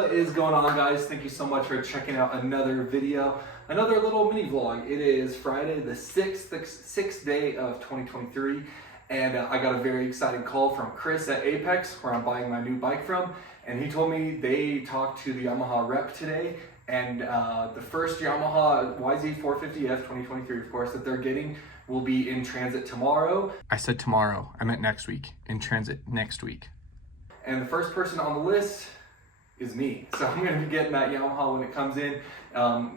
What is going on, guys? Thank you so much for checking out another video, another little mini vlog. It is Friday the 6th day of 2023, and I got a very exciting call from Chris at Apex, where I'm buying my new bike from, and he told me they talked to the Yamaha rep today, and the first Yamaha YZ450F 2023, of course, that they're getting will be in transit tomorrow. I said tomorrow, I meant next week. In transit next week. And the first person on the list is me. So I'm gonna be getting that Yamaha when it comes in.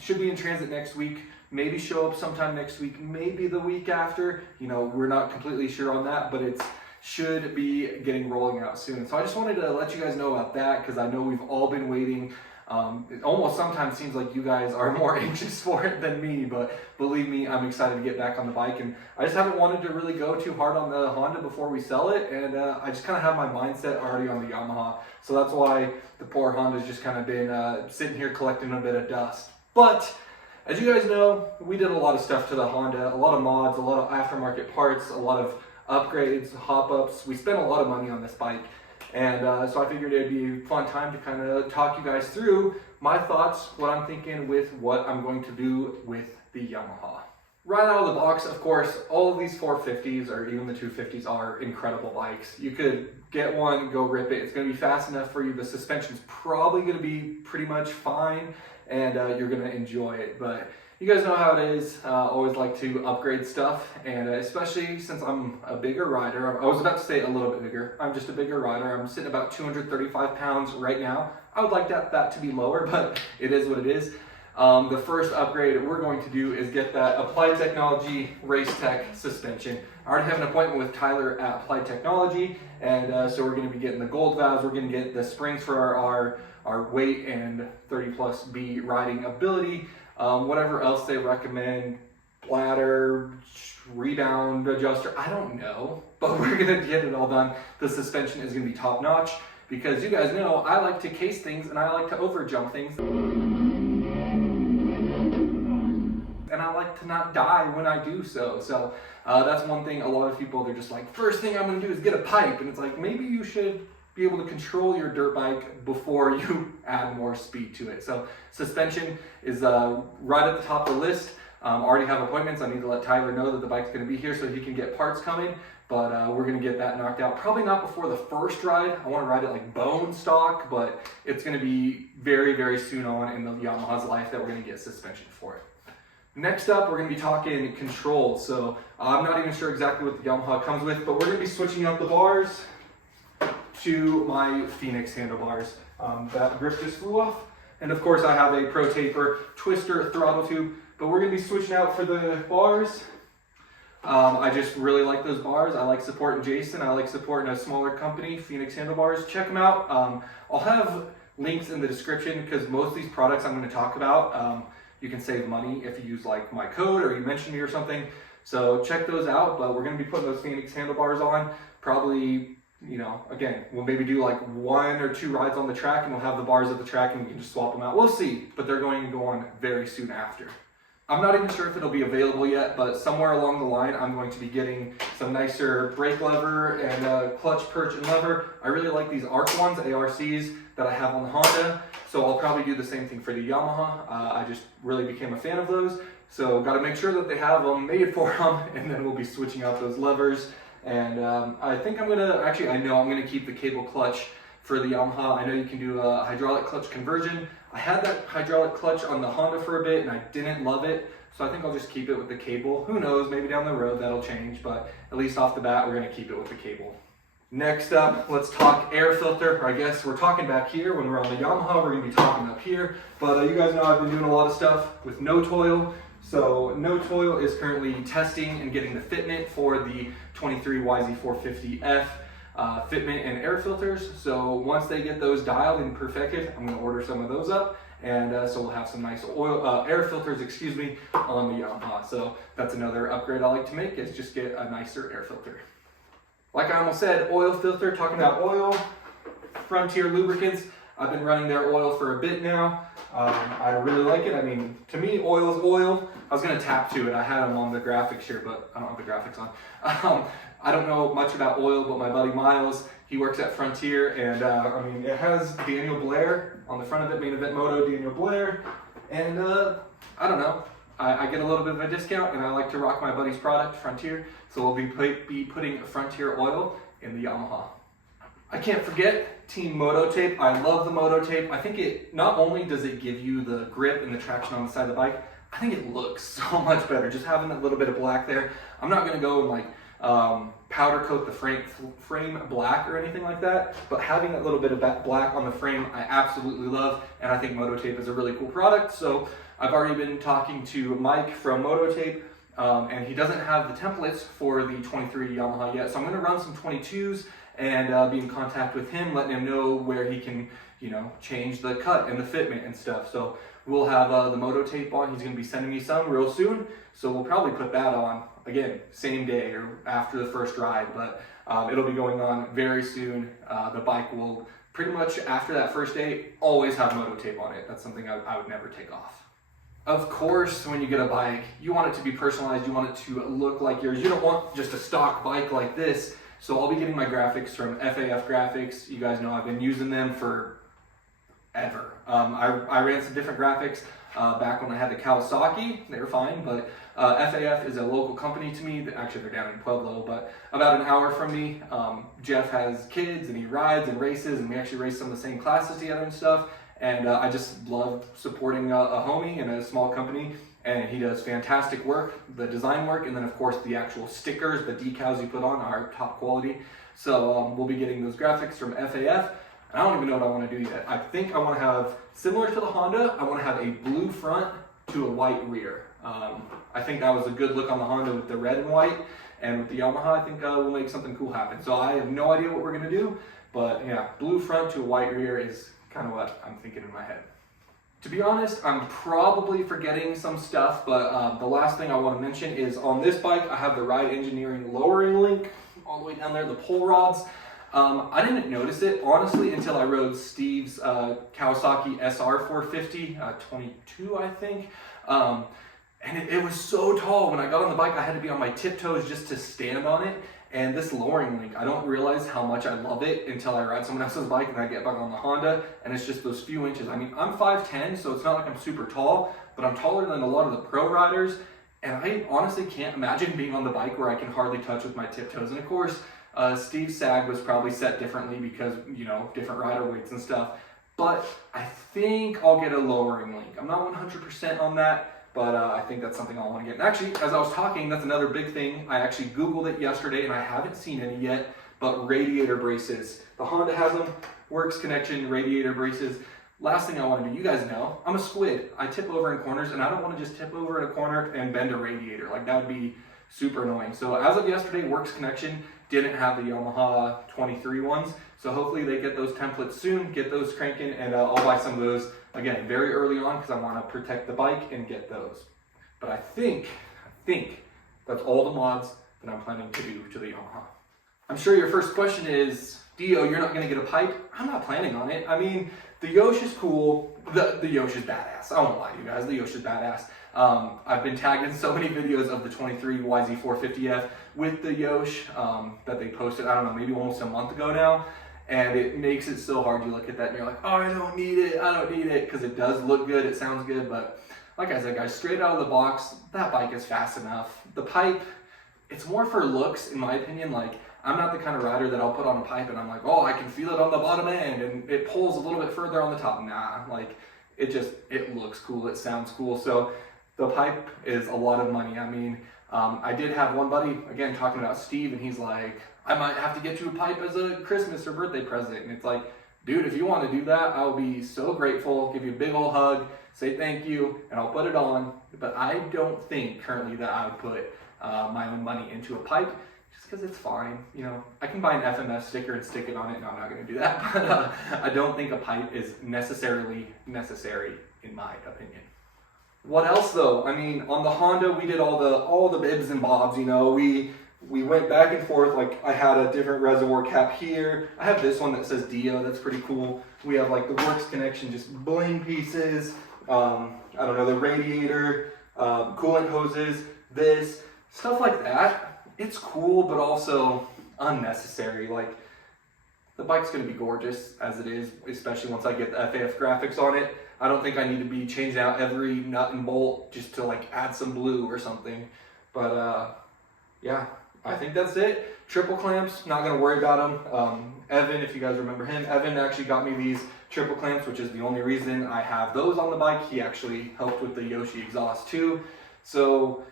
Should be in transit next week, maybe show up sometime next week, maybe the week after. You know, we're not completely sure on that, but it should be getting rolling out soon. So I just wanted to let you guys know about that, because I know we've all been waiting. It almost sometimes seems like you guys are more anxious for it than me, but believe me, I'm excited to get back on the bike, and I just haven't wanted to really go too hard on the Honda before we sell it, and I just kind of have my mindset already on the Yamaha, so that's why the poor Honda's just kind of been sitting here collecting a bit of dust. But as you guys know, we did a lot of stuff to the Honda, a lot of mods, a lot of aftermarket parts, a lot of upgrades, hop-ups. We spent a lot of money on this bike. And so I figured it'd be a fun time to kind of talk you guys through my thoughts, what I'm thinking with what I'm going to do with the Yamaha. Right out of the box, of course, all of these 450s or even the 250s are incredible bikes. You could get one, go rip it. It's going to be fast enough for you. The suspension's probably going to be pretty much fine, and you're going to enjoy it. But you guys know how it is. Always like to upgrade stuff, and especially since I'm a bigger rider. I was about to say a little bit bigger. I'm just a bigger rider. I'm sitting about 235 pounds right now. I would like that to be lower, but it is what it is. The first upgrade we're going to do is get that Applied Technology Race Tech suspension. I already have an appointment with Tyler at Applied Technology, and so we're going to be getting the gold valves. We're going to get the springs for our weight and 30+ B riding ability. Whatever else they recommend, bladder, rebound adjuster, I don't know, but we're gonna get it all done. The suspension is gonna be top notch, because you guys know I like to case things and I like to over jump things. And I like to not die when I do so. So that's one thing a lot of people, they're just like, first thing I'm gonna do is get a pipe. And it's like, maybe you should be able to control your dirt bike before you add more speed to it. So suspension is right at the top of the list. Already have appointments. I need to let Tyler know that the bike's going to be here so he can get parts coming, but we're going to get that knocked out. Probably not before the first ride. I want to ride it like bone stock, but it's going to be very, very soon on in the Yamaha's life that we're going to get suspension for it. Next up, we're going to be talking controls. So I'm not even sure exactly what the Yamaha comes with, but we're going to be switching out the bars to my Phoenix handlebars. That grip just flew off. And of course I have a Pro Taper twister throttle tube, but we're gonna be switching out for the bars. I just really like those bars. I like supporting Jason. I like supporting a smaller company, Phoenix Handlebars. Check them out. I'll have links in the description, because most of these products I'm gonna talk about, you can save money if you use like my code or you mention me or something. So check those out, but we're gonna be putting those Phoenix handlebars on, probably, you know, again, we'll maybe do like 1 or 2 rides on the track, and we'll have the bars at the track and we can just swap them out. We'll see, but they're going to go on very soon after. I'm not even sure if it'll be available yet, but somewhere along the line, I'm going to be getting some nicer brake lever and clutch perch and lever. I really like these ARC ones, ARCs, that I have on the Honda, so I'll probably do the same thing for the Yamaha. I just really became a fan of those, so got to make sure that they have them made for them, and then we'll be switching out those levers. And I think I'm gonna, actually I know I'm gonna keep the cable clutch for the Yamaha. I know you can do a hydraulic clutch conversion. I had that hydraulic clutch on the Honda for a bit and I didn't love it, so I think I'll just keep it with the cable. Who knows, maybe down the road that'll change, but at least off the bat we're gonna keep it with the cable. Next up, let's talk air filter. I guess we're talking back here. When we're on the Yamaha, we're gonna be talking up here, but you guys know I've been doing a lot of stuff with No Toil. So No Toil is currently testing and getting the fitment for the 23 YZ450F fitment and air filters. So once they get those dialed and perfected, I'm going to order some of those up, and so we'll have some nice air filters, on the Yamaha. So that's another upgrade I like to make, is just get a nicer air filter. Like I almost said, oil filter. Talking about oil, Frontier Lubricants. I've been running their oil for a bit now. I really like it. I mean, to me, oil is oil. I was going to tap to it. I had them on the graphics here, but I don't have the graphics on. I don't know much about oil, but my buddy Miles, He works at Frontier, and I mean, it has Daniel Blair on the front of it, Main Event Moto, Daniel Blair, and I don't know. I get a little bit of a discount, and I like to rock my buddy's product, Frontier, so we'll be putting Frontier oil in the Yamaha. I can't forget Team Moto Tape. I love the Moto Tape. I think it, not only does it give you the grip and the traction on the side of the bike, I think it looks so much better. Just having that little bit of black there. I'm not gonna go and like powder coat the frame black or anything like that, but having that little bit of black on the frame, I absolutely love, and I think Moto Tape is a really cool product. So I've already been talking to Mike from Moto Tape, and he doesn't have the templates for the 23 Yamaha yet, so I'm gonna run some 22s and be in contact with him, letting him know where he can, you know, change the cut and the fitment and stuff. So we'll have the Moto Tape on. He's gonna be sending me some real soon, so we'll probably put that on, again, same day or after the first ride, but it'll be going on very soon. The bike will pretty much, after that first day, always have Moto Tape on it. That's something I would never take off. Of course, when you get a bike, you want it to be personalized, you want it to look like yours. You don't want just a stock bike like this. So I'll be getting my graphics from FAF Graphics. You guys know I've been using them for ever. I ran some different graphics back when I had the Kawasaki. They were fine, but FAF is a local company to me. Actually, they're down in Pueblo, but about an hour from me. Geoff has kids and he rides and races, and we actually race some of the same classes together and stuff. And I just love supporting a homie in a small company, and he does fantastic work, the design work, and then of course the actual stickers, the decals you put on are top quality. So we'll be getting those graphics from FAF. I don't even know what I want to do yet. I think I want to have, similar to the Honda, I want to have a blue front to a white rear. I think that was a good look on the Honda with the red and white, and with the Yamaha I think we'll make something cool happen. So I have no idea what we're going to do, but yeah, blue front to a white rear is kind of what I'm thinking in my head. To be honest, I'm probably forgetting some stuff, but the last thing I want to mention is on this bike, I have the Ride Engineering lowering link all the way down there, the pull rods. I didn't notice it, honestly, until I rode Steve's Kawasaki SR 450, 22, I think. And it was so tall. When I got on the bike, I had to be on my tiptoes just to stand on it. And this lowering link, I don't realize how much I love it until I ride someone else's bike and I get back on the Honda, and it's just those few inches. I mean, I'm 5'10", so it's not like I'm super tall, but I'm taller than a lot of the pro riders, and I honestly can't imagine being on the bike where I can hardly touch with my tiptoes. And of course, Steve's sag was probably set differently because, you know, different rider weights and stuff, but I think I'll get a lowering link. I'm not 100% on that, but I think that's something I'll want to get. And actually, as I was talking, that's another big thing. I actually Googled it yesterday, and I haven't seen any yet, but radiator braces. The Honda has them, Works Connection radiator braces. Last thing I want to do, you guys know, I'm a squid. I tip over in corners, and I don't want to just tip over in a corner and bend a radiator. Like, that would be super annoying. So as of yesterday, Works Connection didn't have the Yamaha 23 ones. So hopefully they get those templates soon, get those cranking, and I'll buy some of those, again, very early on because I want to protect the bike and get those. But I think that's all the mods that I'm planning to do to the Yamaha. I'm sure your first question is, DeeO, you're not going to get a pipe? I'm not planning on it. I mean, the Yosh is cool. The Yosh is badass. I won't lie to you guys. The Yosh is badass. I've been tagged in so many videos of the 23 YZ450F with the Yosh that they posted, I don't know, maybe almost a month ago now. And it makes it so hard. You look at that and you're like, oh, I don't need it, because it does look good, it sounds good, but like I said, guys, straight out of the box, that bike is fast enough. The pipe, it's more for looks, in my opinion. Like, I'm not the kind of rider that I'll put on a pipe and I'm like, oh, I can feel it on the bottom end, and it pulls a little bit further on the top. Nah, like, it looks cool, it sounds cool. So the pipe is a lot of money. I mean, I did have one buddy, again, talking about Steve, and he's like, I might have to get you a pipe as a Christmas or birthday present. And it's like, dude, if you want to do that, I'll be so grateful, give you a big old hug, say thank you, and I'll put it on. But I don't think currently that I would put my own money into a pipe, just because it's fine. You know, I can buy an FMF sticker and stick it on it. No, I'm not going to do that. But I don't think a pipe is necessarily necessary, in my opinion. What else though? I mean, on the Honda, we did all the bibs and bobs, you know. We went back and forth. Like, I had a different reservoir cap here. I have this one that says DeeO, that's pretty cool. We have like the Works Connection, just bling pieces. I don't know, the radiator, coolant hoses, this, stuff like that. It's cool, but also unnecessary. Like, the bike's going to be gorgeous as it is, especially once I get the FAF graphics on it. I don't think I need to be changing out every nut and bolt just to like add some blue or something. But yeah, I think that's it. Triple clamps, not going to worry about them. Evan, if you guys remember him, Evan actually got me these triple clamps, which is the only reason I have those on the bike. He actually helped with the Yoshi exhaust too. So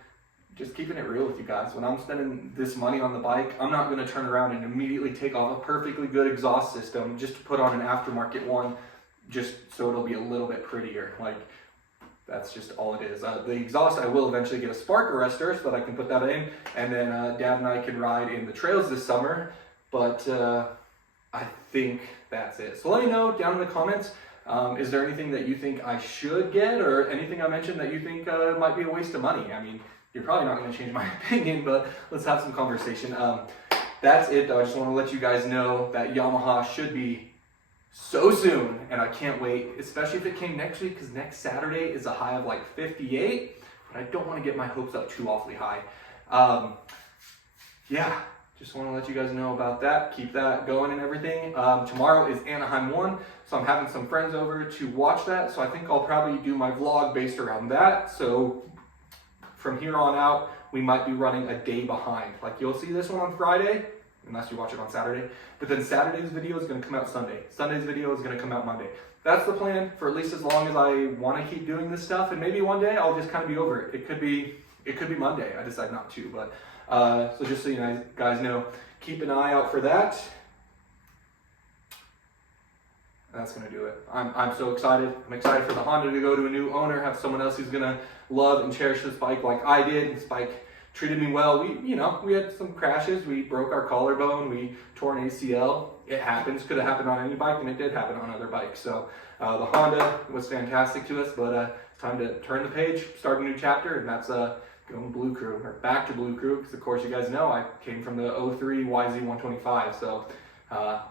just keeping it real with you guys, when I'm spending this money on the bike, I'm not going to turn around and immediately take off a perfectly good exhaust system just to put on an aftermarket one, just so it'll be a little bit prettier. Like, that's just all it is. The exhaust, I will eventually get a spark arrestor so that I can put that in, and then Dad and I can ride in the trails this summer. But I think that's it. So let me know down in the comments, is there anything that you think I should get, or anything I mentioned that you think might be a waste of money? I mean, you're probably not going to change my opinion, but let's have some conversation. That's it though. I just want to let you guys know that Yamaha should be so soon, and I can't wait, especially if it came next week, because next Saturday is a high of like 58, but I don't want to get my hopes up too awfully high. Yeah, just want to let you guys know about that. Keep that going and everything. Tomorrow is Anaheim 1, so I'm having some friends over to watch that, so I think I'll probably do my vlog based around that. So from here on out, we might be running a day behind. Like, you'll see this one on Friday, unless you watch it on Saturday, but then Saturday's video is going to come out Sunday. Sunday's video is going to come out Monday. That's the plan for at least as long as I want to keep doing this stuff, and maybe one day I'll just kind of be over it. It could be Monday. I decide not to, but so just so you guys know, keep an eye out for that. That's going to do it. I'm so excited. I'm excited for the Honda to go to a new owner, have someone else who's going to love and cherish this bike like I did. This bike treated me well. We had some crashes. We broke our collarbone. We tore an ACL. It happens. Could have happened on any bike, and it did happen on other bikes. So the Honda was fantastic to us, but it's time to turn the page, start a new chapter, and that's going Blue Crew, or back to Blue Crew, because of course you guys know I came from the 03 YZ125, so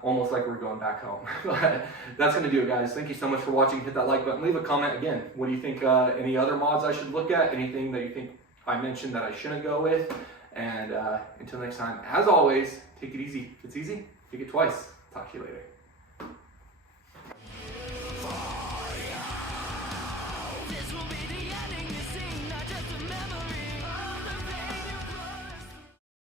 almost like we're going back home. But that's going to do it, guys. Thank you so much for watching. Hit that like button. Leave a comment again. What do you think? Any other mods I should look at? Anything that you think I mentioned that I shouldn't go with? And until next time, as always, take it easy. If it's easy, take it twice. Talk to you later.